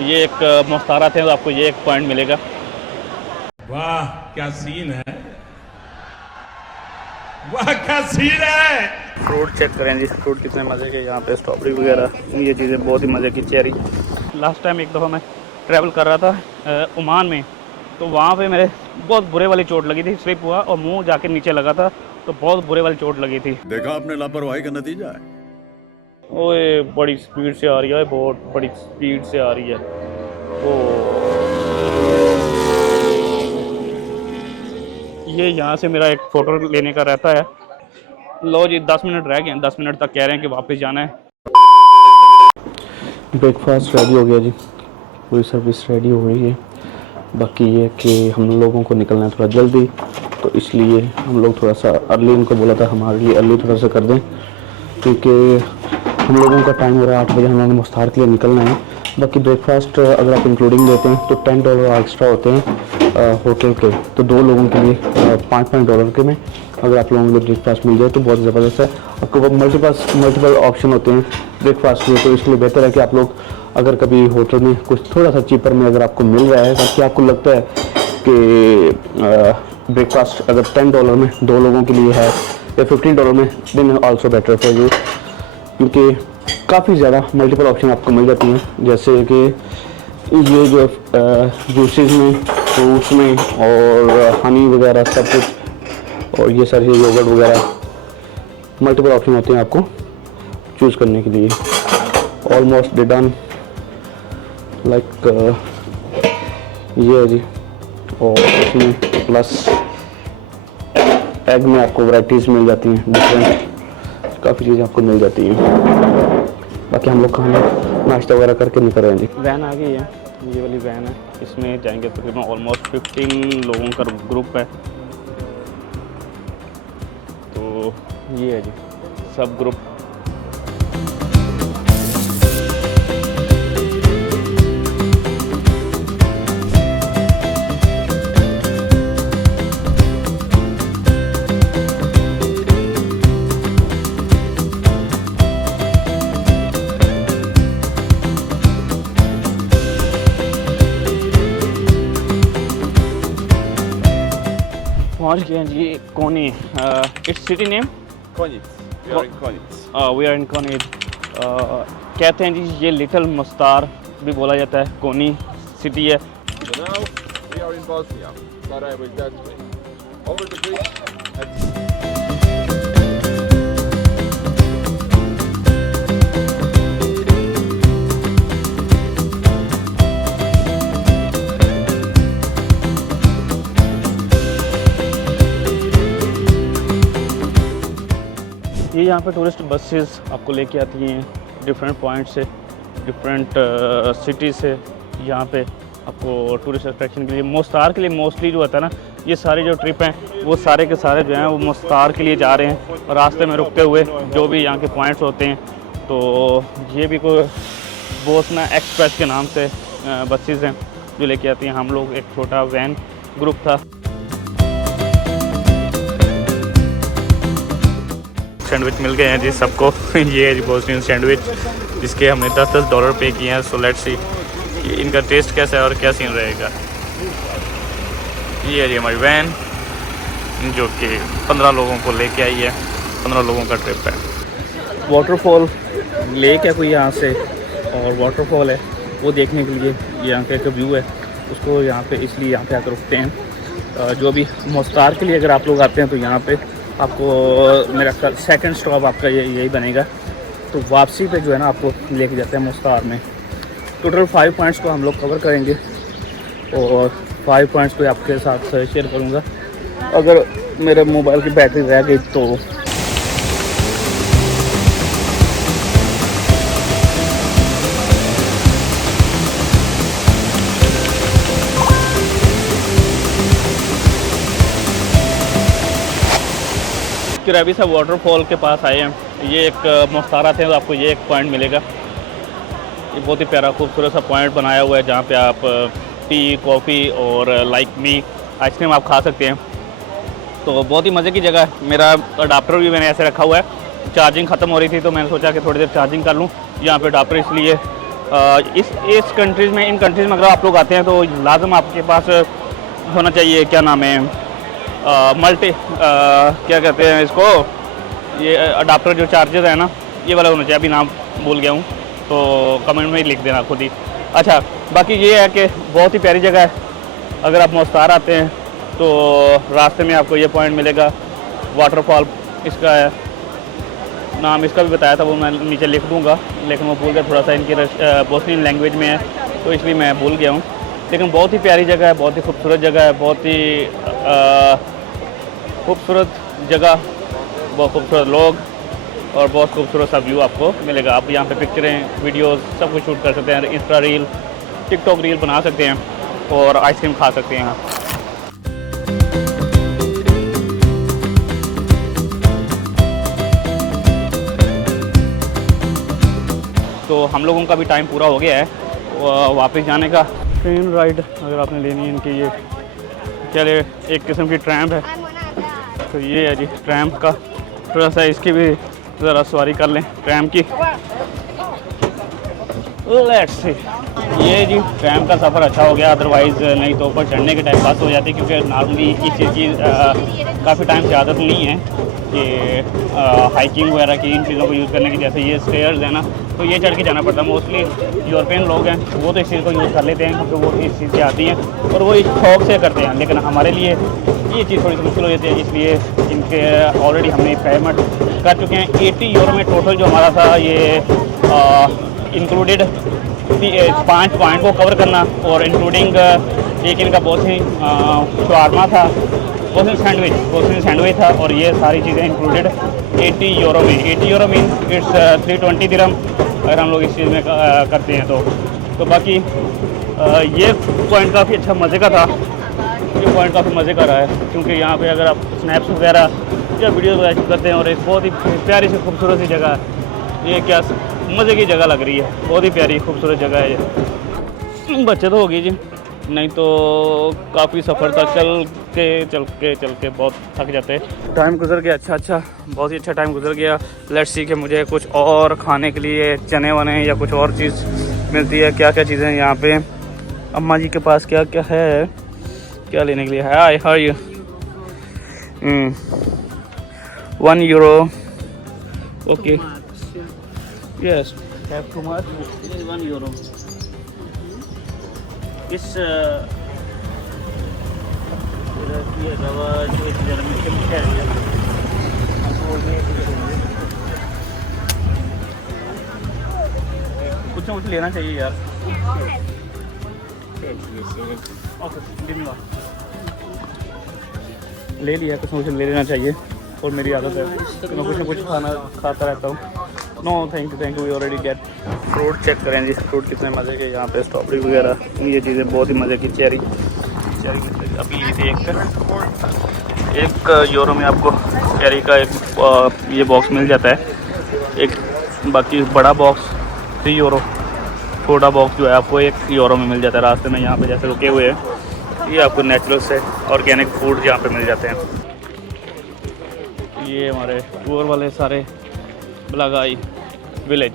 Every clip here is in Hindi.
ये एक मोस्तारा थे तो आपको ये एक पॉइंट मिलेगा। वाह क्या सीन है, वाह क्या सीन है। फ्रूट चेक करें जी, फ्रूट कितने मज़े के, यहाँ पे स्ट्रॉबेरी वगैरह ये चीज़ें बहुत ही मज़े की, चेरी। लास्ट टाइम एक दफ़ा मैं ट्रैवल कर रहा था ओमान में, तो वहाँ पे मेरे बहुत बुरे वाली चोट लगी थी, स्लिप हुआ और मुंह जाके नीचे लगा था, तो बहुत बुरे वाली चोट लगी थी। देखा आपने लापरवाही का नतीजा है। ओए बड़ी स्पीड से आ रही है, बहुत बड़ी स्पीड से आ रही है। ओ ये यहाँ से मेरा एक फ़ोटो लेने का रहता है। लो जी 10 मिनट रह गए, 10 मिनट तक कह रहे हैं कि वापस जाना है। ब्रेकफास्ट रेडी हो गया जी, पूरी सर्विस रेडी हो गई है। बाकी ये कि हम लोगों को निकलना है थोड़ा जल्दी, तो इसलिए हम लोग थोड़ा सा अर्ली, उनको बोला था हमारे लिए अर्ली थोड़ा सा कर दें, क्योंकि हम लोगों का टाइम हो रहा है 8 बजे, हम लोगों ने मुस्तार के लिए निकलना है। बाकी ब्रेकफास्ट अगर आप इंक्लूडिंग देते हैं तो $10 एक्स्ट्रा होते हैं होटल के, तो 2 लोगों के लिए $5 के में अगर आप लोगों को ब्रेकफास्ट मिल जाए तो बहुत ज़बरदस्त है। आपको मल्टीपल ऑप्शन होते हैं ब्रेकफास्ट में, तो इसलिए बेहतर है कि आप लोग अगर कभी होटल में कुछ थोड़ा सा चीपर में अगर आपको मिल रहा है, ताकि आपको लगता है कि ब्रेकफास्ट अगर $10 में 2 लोगों के लिए है या $15 में, then also better for you, क्योंकि काफ़ी ज़्यादा मल्टीपल ऑप्शन आपको मिल जाती हैं। जैसे कि ये जो जूसेस में, फ्रूट्स में और हनी वगैरह सब कुछ, और ये सारे योगर्ट वगैरह, मल्टीपल ऑप्शन होते हैं आपको चूज़ करने के लिए। ऑलमोस्ट डन लाइक ये है जी, और इसमें प्लस एग में आपको वैराइटीज़ मिल जाती हैं, डिफरेंट काफ़ी चीज़ें आपको मिल जाती हैं। बाकी हम लोग खाना नाश्ता वगैरह करके निकल रहे हैं जी। वैन आ गई है, ये वाली वैन है, इसमें जाएंगे तकरीबन ऑलमोस्ट 15 लोगों का ग्रुप है। तो ये है जी सब ग्रुप। पहुँच गए हैं जी Konitz. It's city name Konitz. We are in Konitz. We are in Konitz. कहते हैं जी ये लिटिल मुस्तार भी बोला जाता है, कोनी सिटी है। So now we are in Bosnia. Sarajevo is that way. Over the bridge. ये यहाँ पे टूरिस्ट बसेस आपको लेके आती हैं डिफरेंट पॉइंट से, डिफरेंट सिटी से। यहाँ पे आपको टूरिस्ट अट्रैक्शन के लिए, मुस्तार के लिए मोस्टली जो होता है ना, ये सारी जो ट्रिप हैं वो सारे के सारे जो हैं वो मुस्तार के लिए जा रहे हैं, और रास्ते में रुकते हुए जो भी यहाँ के पॉइंट्स होते हैं। तो ये भी कोई बोस्ना एक्सप्रेस के नाम से बसेस हैं जो लेके आती हैं। हम लोग एक छोटा वैन ग्रुप था। सैंडविच मिल गए हैं जी सबको। ये है जी बोस्नियन सैंडविच, जिसके हमने $10 पे किए हैं। सो लेट्स सी इनका टेस्ट कैसा है और क्या सीन रहेगा। ये है जी हमारी वैन, जो कि 15 लोगों को लेके आई है, 15 लोगों का ट्रिप है। वाटरफॉल लेक है कोई यहाँ से, और वाटरफॉल है वो देखने के लिए यहाँ का एक व्यू है, उसको यहाँ पे इसलिए यहाँ पे आकर रुकते हैं। जो भी मुस्तार के लिए अगर आप लोग आते हैं तो यहाँ पे आपको मेरा ख्याल सेकंड स्टॉप आपका यही बनेगा। तो वापसी पे जो है ना आपको लेके जाते हैं मुस्तार में। टोटल 5 पॉइंट्स को हम लोग कवर करेंगे, और 5 पॉइंट्स को आपके साथ शेयर करूँगा। अगर मेरे मोबाइल की बैटरी रह गई तो रवि साहब वाटरफॉल के पास आए हैं। ये एक मुस्तारा थे तो आपको ये एक पॉइंट मिलेगा। ये बहुत ही प्यारा खूबसूरत सा पॉइंट बनाया हुआ है, जहाँ पे आप टी, कॉफ़ी और लाइक मी आइसक्रीम आप खा सकते हैं। तो बहुत ही मज़े की जगह है। मेरा अडाप्टर भी मैंने ऐसे रखा हुआ है, चार्जिंग ख़त्म हो रही थी तो मैंने सोचा कि थोड़ी देर चार्जिंग कर लूँ। यहाँ पे अडाप्टर इसलिए इस कंट्रीज़ में, इन कंट्रीज़ में अगर आप लोग आते हैं तो लाजम आपके पास होना चाहिए, क्या नाम है, क्या कहते हैं इसको, ये अडाप्टर जो चार्जर है ना, ये वाला होना चाहिए। अभी नाम भूल गया हूँ, तो कमेंट में ही लिख देना खुद ही। अच्छा, बाकी ये है कि बहुत ही प्यारी जगह है। अगर आप मोस्तार आते हैं तो रास्ते में आपको ये पॉइंट मिलेगा, वाटरफॉल इसका है, नाम इसका भी बताया था, वो मैं नीचे लिख दूँगा, लेकिन वो भूल गया, थोड़ा सा इनकी बोस्नियन लैंग्वेज में है तो इसलिए मैं भूल गया हूँ। लेकिन बहुत ही प्यारी जगह है, बहुत ही खूबसूरत जगह है, बहुत ही खूबसूरत जगह, बहुत खूबसूरत लोग और बहुत खूबसूरत सा व्यू आपको मिलेगा। आप यहाँ पे पिक्चरें, वीडियोस सब कुछ शूट कर सकते हैं, इंस्टा रील, टिकटॉक रील बना सकते हैं और आइसक्रीम खा सकते हैं यहाँ। तो हम लोगों का भी टाइम पूरा हो गया है वापस जाने का। ट्रेन राइड अगर आपने लेनी है इनकी, ये चले एक किस्म की ट्रैम्प है, तो ये है जी ट्रैम्प का, थोड़ा सा इसकी भी ज़रा सवारी कर लें ट्रैम्प की। लेट्स सी, ये जी ट्रैम्प का सफ़र अच्छा हो गया, अदरवाइज़ नहीं तो ऊपर चढ़ने के टाइम बस हो जाती, क्योंकि नॉर्मली इस चीज़ की काफ़ी टाइम से आदत नहीं है कि हाइकिंग वगैरह की, इन चीज़ों को यूज़ करने की। जैसे ये स्टेयर्स है ना, तो ये चढ़ के जाना पड़ता है। मोस्टली यूरोपियन लोग हैं वो तो इस चीज़ को यूज़ कर लेते हैं, क्योंकि वो इस चीज़ से आती हैं और वो इस शौक से करते हैं। लेकिन हमारे लिए ये चीज़ थोड़ी सी मुश्किल हो जाती है, इसलिए इनके ऑलरेडी हमने पेमेंट कर चुके हैं। 80 यूरो में टोटल जो हमारा था, ये इंक्लूडेड 5 पॉइंट को कवर करना और इंक्लूडिंग एक इनका बोस्नियन शवारमा था, बोस्नियन सैंडविच था, और ये सारी चीज़ें इंक्लूडेड 80 यूरो में। 80 यूरो मीन इट्स 320 दिरहम अगर हम लोग इस चीज़ में करते हैं तो बाकी ये पॉइंट काफ़ी अच्छा मज़े का था, ये पॉइंट काफ़ी मज़े का रहा है, क्योंकि यहाँ पे अगर आप स्नैप्स वगैरह या वीडियो वगैरह शूट करते हैं, और एक बहुत ही प्यारी सी खूबसूरत सी जगह है, ये क्या मज़े की जगह लग रही है, बहुत ही प्यारी खूबसूरत जगह है ये। बचत हो गई जी, नहीं तो काफ़ी सफ़र था, चल के बहुत थक जाते। टाइम गुजर गया, अच्छा बहुत ही अच्छा टाइम गुजर गया। लेट्स सी कि मुझे कुछ और खाने के लिए चने वने या कुछ और चीज़ मिलती है, क्या क्या चीज़ें यहाँ पे अम्मा जी के पास क्या क्या है, क्या लेने के लिए है। Hi how you, 1 euro, okay, yes, have too much, 1 euro। इस कुछ ना कुछ लेना चाहिए यार। ले लिया, कुछ ना कुछ ले लेना चाहिए, और मेरी आदत है कि मैं कुछ ना कुछ खाना खाता रहता हूँ। No thank you, we already get. Fruit check करें जी, फ्रूट कितने मज़े के यहाँ पे, स्ट्रॉबेरी वगैरह, ये चीज़ें बहुत ही मज़े की। चेरी अभी ली थी 1 यूरो में आपको चेरी का एक ये बॉक्स मिल जाता है, एक बाकी बड़ा बॉक्स 3 यूरो, छोटा बॉक्स जो है आपको 1 यूरो में मिल जाता है। रास्ते में यहाँ पे जैसे रुके हुए हैं, ये आपको नेचुरल से ऑर्गेनिक फूड यहाँ पे मिल जाते हैं। ये हमारे टूर वाले सारे बलागाई विलेज।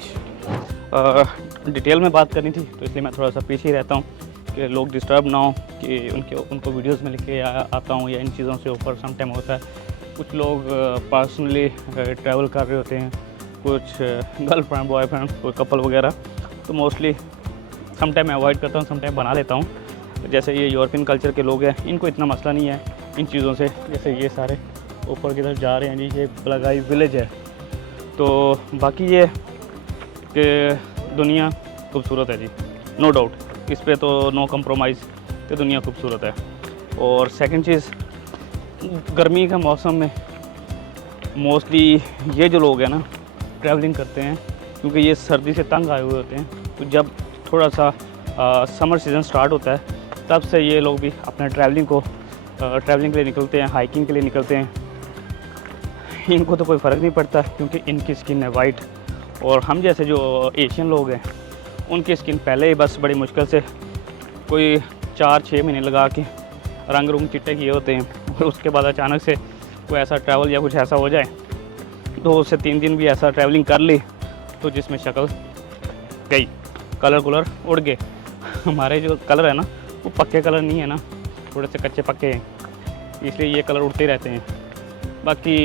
डिटेल में बात करनी थी तो इसलिए मैं थोड़ा सा पीछे ही रहता हूँ कि लोग डिस्टर्ब ना हो, कि उनको वीडियोस में लेके आता हूँ या इन चीज़ों से ऊपर सम टाइम होता है। कुछ लोग पर्सनली ट्रैवल कर रहे होते हैं, कुछ गर्लफ्रेंड बॉयफ्रेंड, कोई कपल वगैरह, तो मोस्टली सम टाइम मैं अवॉइड करता हूँ, सम टाइम बना लेता हूँ। जैसे ये यूरोपियन कल्चर के लोग हैं, इनको इतना मसला नहीं है इन चीज़ों से। जैसे ये सारे ऊपर की तरफ जा रहे हैं जी, ये बलागाई विलेज है। तो बाकी ये कि दुनिया खूबसूरत है जी, नो डाउट, इस पे तो नो कंप्रोमाइज़ कि दुनिया खूबसूरत है। और सेकंड चीज़, गर्मी का मौसम में मोस्टली ये जो लोग हैं ना ट्रैवलिंग करते हैं, क्योंकि ये सर्दी से तंग आए हुए होते हैं, तो जब थोड़ा सा समर सीज़न स्टार्ट होता है तब से ये लोग भी अपना ट्रैवलिंग के लिए निकलते हैं, हाइकिंग के लिए निकलते हैं। इनको तो कोई फ़र्क नहीं पड़ता क्योंकि इनकी स्किन है वाइट, और हम जैसे जो एशियन लोग हैं उनकी स्किन पहले ही बस बड़ी मुश्किल से कोई 4-6 महीने लगा के रंग रूंग चिट्टे किए होते हैं, और उसके बाद अचानक से कोई ऐसा ट्रैवल या कुछ ऐसा हो जाए 2 से 3 दिन भी ऐसा ट्रैवलिंग कर ली तो जिसमें शक्ल गई। कलर उड़ गए। हमारे जो कलर है ना वो पक्के कलर नहीं है ना, थोड़े से कच्चे पक्के हैं, इसलिए ये कलर उड़ते रहते हैं। बाकी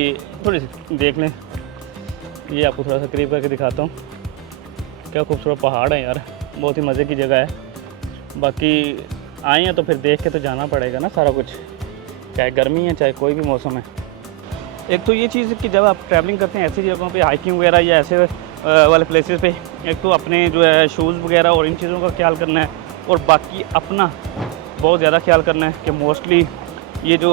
थोड़ी सी देख लें, ये आपको थोड़ा सा करीब करके दिखाता हूँ। क्या खूबसूरत पहाड़ है यार, बहुत ही मज़े की जगह है। बाकी आए हैं तो फिर देख के तो जाना पड़ेगा ना सारा कुछ, चाहे गर्मी है चाहे कोई भी मौसम है। एक तो ये चीज़ कि जब आप ट्रैवलिंग करते हैं ऐसी जगहों पे, हाइकिंग वगैरह या ऐसे वाले प्लेसेस पे, एक तो अपने जो है शूज़ वगैरह और इन चीज़ों का ख्याल करना है, और बाकी अपना बहुत ज़्यादा ख्याल करना है कि मोस्टली ये जो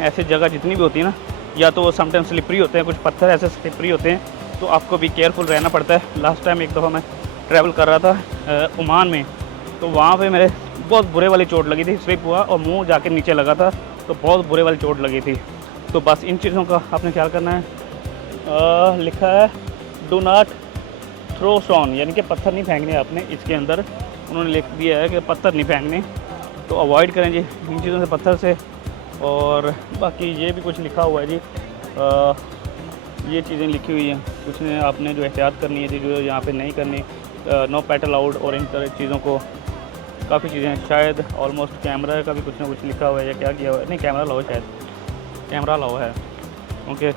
ऐसी जगह जितनी भी होती है ना, या तो समटाइम स्लिपरी होते हैं, कुछ पत्थर ऐसे स्लिपरी होते हैं, तो आपको भी केयरफुल रहना पड़ता है। लास्ट टाइम एक दफ़ा मैं ट्रैवल कर रहा था ओमान में, तो वहाँ पे मेरे बहुत बुरे वाली चोट लगी थी, स्लिप हुआ और मुंह जाके नीचे लगा था, तो बहुत बुरे वाली चोट लगी थी। तो बस इन चीज़ों का आपने ख्याल करना है। लिखा है डू नॉट थ्रो स्टोन, यानी कि पत्थर नहीं फेंकने आपने, इसके अंदर उन्होंने लिख दिया है कि पत्थर नहीं फेंकने, तो अवॉइड करें जी इन चीज़ों से, पत्थर से। और बाकी ये भी कुछ लिखा हुआ है जी, ये चीज़ें लिखी हुई हैं कुछ ने आपने जो एहतियात करनी है जी, जो यहाँ पे नहीं करनी, नो पेट अलाउड और इन तरह चीज़ों को, काफ़ी चीज़ें हैं। शायद ऑलमोस्ट कैमरा का भी कुछ ना कुछ लिखा हुआ है या क्या किया हुआ है, नहीं कैमरा लाओ, शायद कैमरा लाओ है, क्योंकि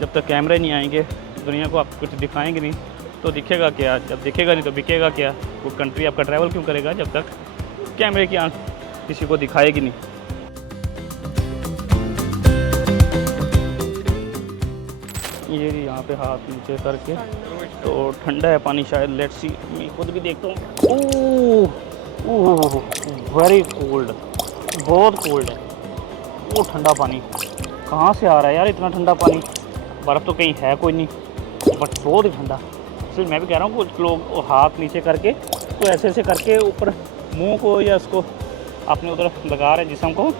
जब तक कैमरे नहीं आएंगे दुनिया को आप कुछ दिखाएंगे नहीं तो दिखेगा क्या, जब दिखेगा नहीं तो बिकेगा क्या, वो कंट्री आपका ट्रैवल क्यों करेगा जब तक कैमरे की आंख किसी को दिखाएगी नहीं। ये यहाँ पे हाथ नीचे करके, तो ठंडा है पानी शायद, लेट्स सी, मैं खुद भी देखता हूँ। ओह वेरी कोल्ड, बहुत कोल्ड है वो ठंडा पानी। कहाँ से आ रहा है यार इतना ठंडा पानी, बर्फ़ तो कहीं है कोई नहीं, बट बहुत ही ठंडा। इसलिए मैं भी कह रहा हूँ कुछ लोग हाथ नीचे करके, तो ऐसे ऐसे करके ऊपर मुंह को या उसको अपने उधर लगा रहे हैं जिस्म को,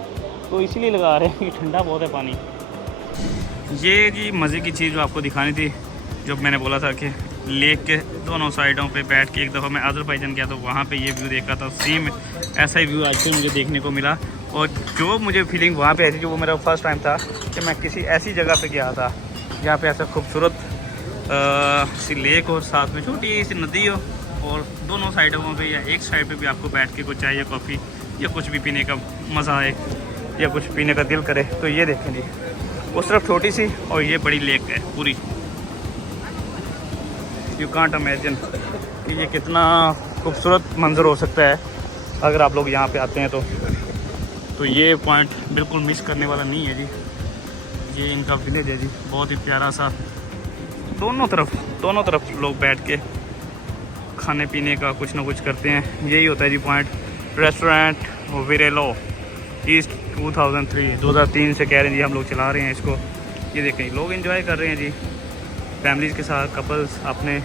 तो इसीलिए लगा रहे हैं कि ठंडा बहुत है पानी। ये जी मज़े की चीज़ जो आपको दिखानी थी, जब मैंने बोला था कि लेक के दोनों साइडों पे बैठ के, एक दफ़ा मैं अज़रबैजान गया तो वहाँ पे ये व्यू देखा था, सेम ऐसा ही व्यू आज फिर मुझे देखने को मिला। और जो मुझे फीलिंग वहाँ पे आई थी, जो वो मेरा फर्स्ट टाइम था कि मैं किसी ऐसी जगह पे गया था जहाँ पे ऐसा खूबसूरत सी लेक और साथ में छोटी सी नदी हो, और दोनों साइडों पे या एक साइड पे भी आपको बैठ के कुछ चाय या कॉफ़ी या कुछ भी पीने का मज़ा आए या कुछ पीने का दिल करे। तो ये देखें जी, उस तरफ छोटी सी और ये बड़ी लेक है पूरी। यू कांट इमेजिन कि ये कितना खूबसूरत मंजर हो सकता है अगर आप लोग यहाँ पे आते हैं तो ये पॉइंट बिल्कुल मिस करने वाला नहीं है जी। ये इनका विलेज है जी, बहुत ही प्यारा सा, दोनों तरफ लोग बैठ के खाने पीने का कुछ ना कुछ करते हैं। यही होता है जी पॉइंट, रेस्टोरेंट विरेलो ईस्ट 2003 से कह रहे हैं जी हम लोग चला रहे हैं इसको। ये देखें लोग एंजॉय कर रहे हैं जी फैमिलीज़ के साथ, कपल्स अपने।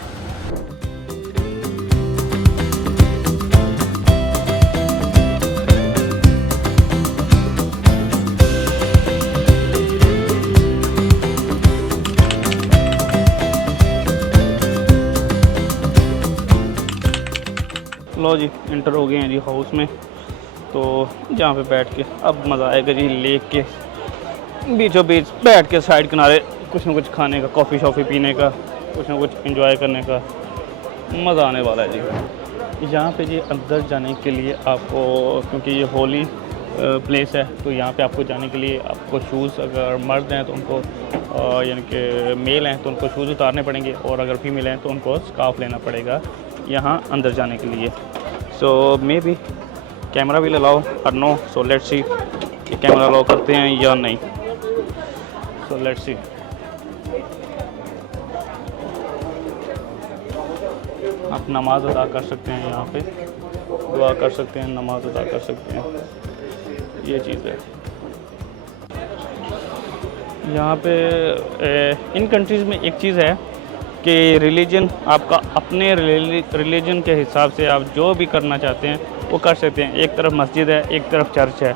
लो जी इंटर हो गए हैं जी हाउस में, तो जहाँ पे बैठ के अब मज़ा आएगा जी, लेक के बीचों बीच बैठ के साइड किनारे कुछ ना कुछ खाने का, कॉफ़ी शॉफ़ी पीने का, कुछ ना कुछ एंजॉय करने का मज़ा आने वाला है जी। यहाँ पे जी अंदर जाने के लिए आपको, क्योंकि ये होली प्लेस है, तो यहाँ पे आपको जाने के लिए आपको शूज़, अगर मर्द हैं तो उनको यानी कि मेल हैं तो उनको शूज़ उतारने पड़ेंगे, और अगर फीमेल हैं तो उनको स्कार्फ लेना पड़ेगा यहाँ अंदर जाने के लिए। सो मे बी कैमरा भी अलाउ और नो, सो लेट्स सी कि कैमरा अलाउ करते हैं या नहीं। So let's see. आप नमाज अदा कर सकते हैं यहाँ पे, दुआ कर सकते हैं, नमाज अदा कर सकते हैं, ये चीज़ है यहाँ पे। इन कंट्रीज़ में एक चीज़ है कि रिलीजन, आपका अपने रिलीजन के हिसाब से आप जो भी करना चाहते हैं वो कर सकते हैं। एक तरफ मस्जिद है, एक तरफ चर्च है,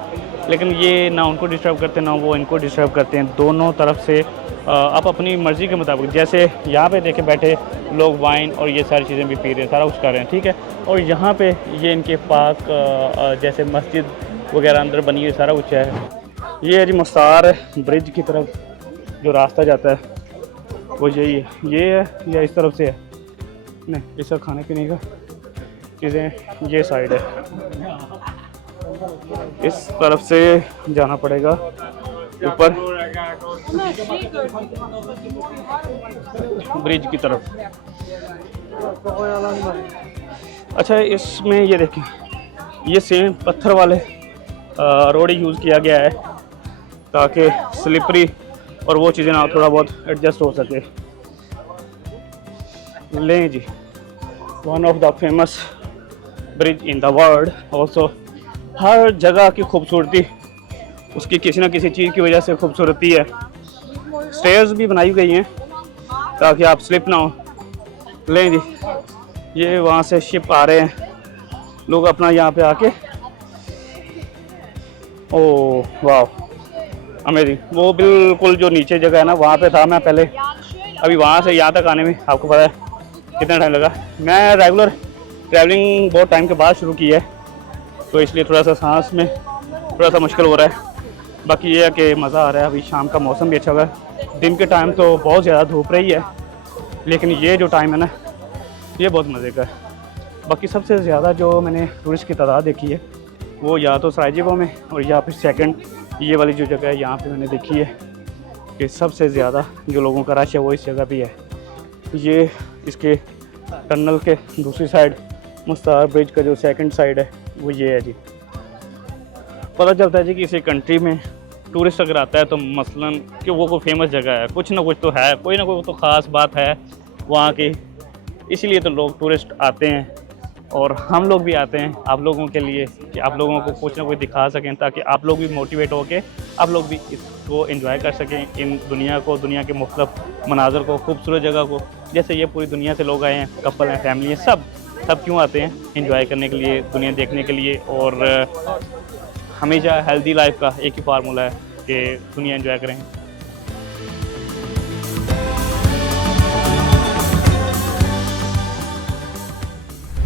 लेकिन ये ना उनको डिस्टर्ब करते हैं ना वो इनको डिस्टर्ब करते हैं। दोनों तरफ से आप अपनी मर्ज़ी के मुताबिक, जैसे यहाँ पे देखे बैठे लोग वाइन और ये सारी चीज़ें भी पी रहे हैं, सारा कुछ कर रहे हैं, ठीक है। और यहाँ पे ये इनके पार्क जैसे मस्जिद वगैरह अंदर बनी हुई सारा कुछ है। ये है जी मसार ब्रिज की तरफ जो रास्ता जाता है वो यही है, ये है या इस तरफ से है, नहीं इसका खाने पीने का चीज़ें ये साइड है, इस तरफ से जाना पड़ेगा ऊपर ब्रिज की तरफ। अच्छा, इसमें ये देखें, ये सेम पत्थर वाले रोड यूज़ किया गया है ताकि स्लिपरी और वो चीज़ें ना थोड़ा बहुत एडजस्ट हो सके। लें जी, one of the famous bridge in the world. Also हर जगह की खूबसूरती उसकी किसी ना किसी चीज़ की वजह से खूबसूरती है। स्टेयर्स भी बनाई गई हैं ताकि आप स्लिप ना हो। लें जी, ये वहाँ से शिप आ रहे हैं, लोग अपना यहाँ पे आके, ओह वाह अमेजिंग। वो बिल्कुल जो नीचे जगह है ना, वहाँ पे था मैं पहले। अभी वहाँ से यहाँ तक आने में आपको पता है कितना टाइम लगा। मैं रेगुलर ट्रैवलिंग बहुत टाइम के बाद शुरू की है, तो इसलिए थोड़ा सा सांस में थोड़ा सा मुश्किल हो रहा है। बाकी ये है कि मज़ा आ रहा है। अभी शाम का मौसम भी अच्छा हुआ है। दिन के टाइम तो बहुत ज़्यादा धूप रही है, लेकिन ये जो टाइम है ना, ये बहुत मज़े का है। बाकी सबसे ज़्यादा जो मैंने टूरिस्ट की तादाद देखी है वो या तो सरायेवो में और या फिर सेकंड ये वाली जो जगह है यहाँ पे मैंने देखी है कि सबसे ज़्यादा जो लोगों का रश है वो इस जगह भी है। ये इसके टनल के दूसरी साइड मुस्तार ब्रिज का जो सेकंड साइड है वो ये है जी। पता चलता है जी कि किसी कंट्री में टूरिस्ट अगर आता है तो मसलन कि वो कोई फेमस जगह है, कुछ ना कुछ तो है, कोई ना कोई तो ख़ास बात है वहाँ की, इसीलिए तो लोग टूरिस्ट आते हैं। और हम लोग भी आते हैं आप लोगों के लिए कि आप लोगों को कुछ ना कुछ दिखा सकें, ताकि आप लोग भी मोटिवेट होकर आप लोग भी इसको एंजॉय कर सकें, इन दुनिया को, दुनिया के मुख्तलिफ मनाज़र को, खूबसूरत जगह को। जैसे ये पूरी दुनिया से लोग आए हैं, कपल हैं, फैमिली हैं, सब क्यों आते हैं? एंजॉय करने के लिए, दुनिया देखने के लिए। और हमेशा हेल्दी लाइफ का एक ही फार्मूला है कि दुनिया एंजॉय करें।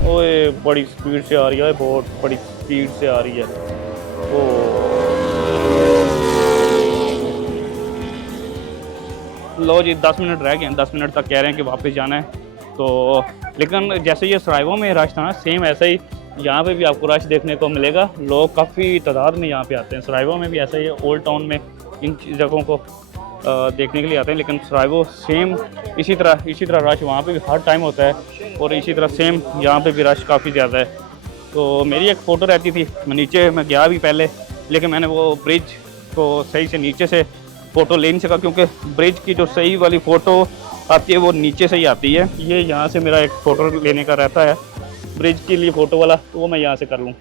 ओए बड़ी स्पीड से आ रही है, बहुत बड़ी स्पीड से आ रही है। ओ लो जी, 10 मिनट रह गए, 10 मिनट तक कह रहे हैं कि वापस जाना है। तो लेकिन जैसे ये सरायेवो में रश था ना, सेम ऐसा ही यहाँ पे भी आपको रश देखने को मिलेगा। लोग काफ़ी तादाद में यहाँ पे आते हैं। सरायेवो में भी ऐसा ही है, ओल्ड टाउन में इन जगहों को देखने के लिए आते हैं। लेकिन सरायेवो सेम इसी तरह रश वहाँ पे भी हर टाइम होता है, और इसी तरह सेम यहाँ पे भी रश काफ़ी ज़्यादा है। तो मेरी एक फ़ोटो रहती थी, मैं नीचे मैं गया भी पहले, लेकिन मैंने वो ब्रिज को सही से नीचे से फ़ोटो ले नहीं सका, क्योंकि ब्रिज की जो सही वाली फ़ोटो आती है वो नीचे से ही आती है। ये यहाँ से मेरा एक फ़ोटो लेने का रहता है ब्रिज के लिए फ़ोटो वाला, तो वो मैं यहाँ से कर लूँ।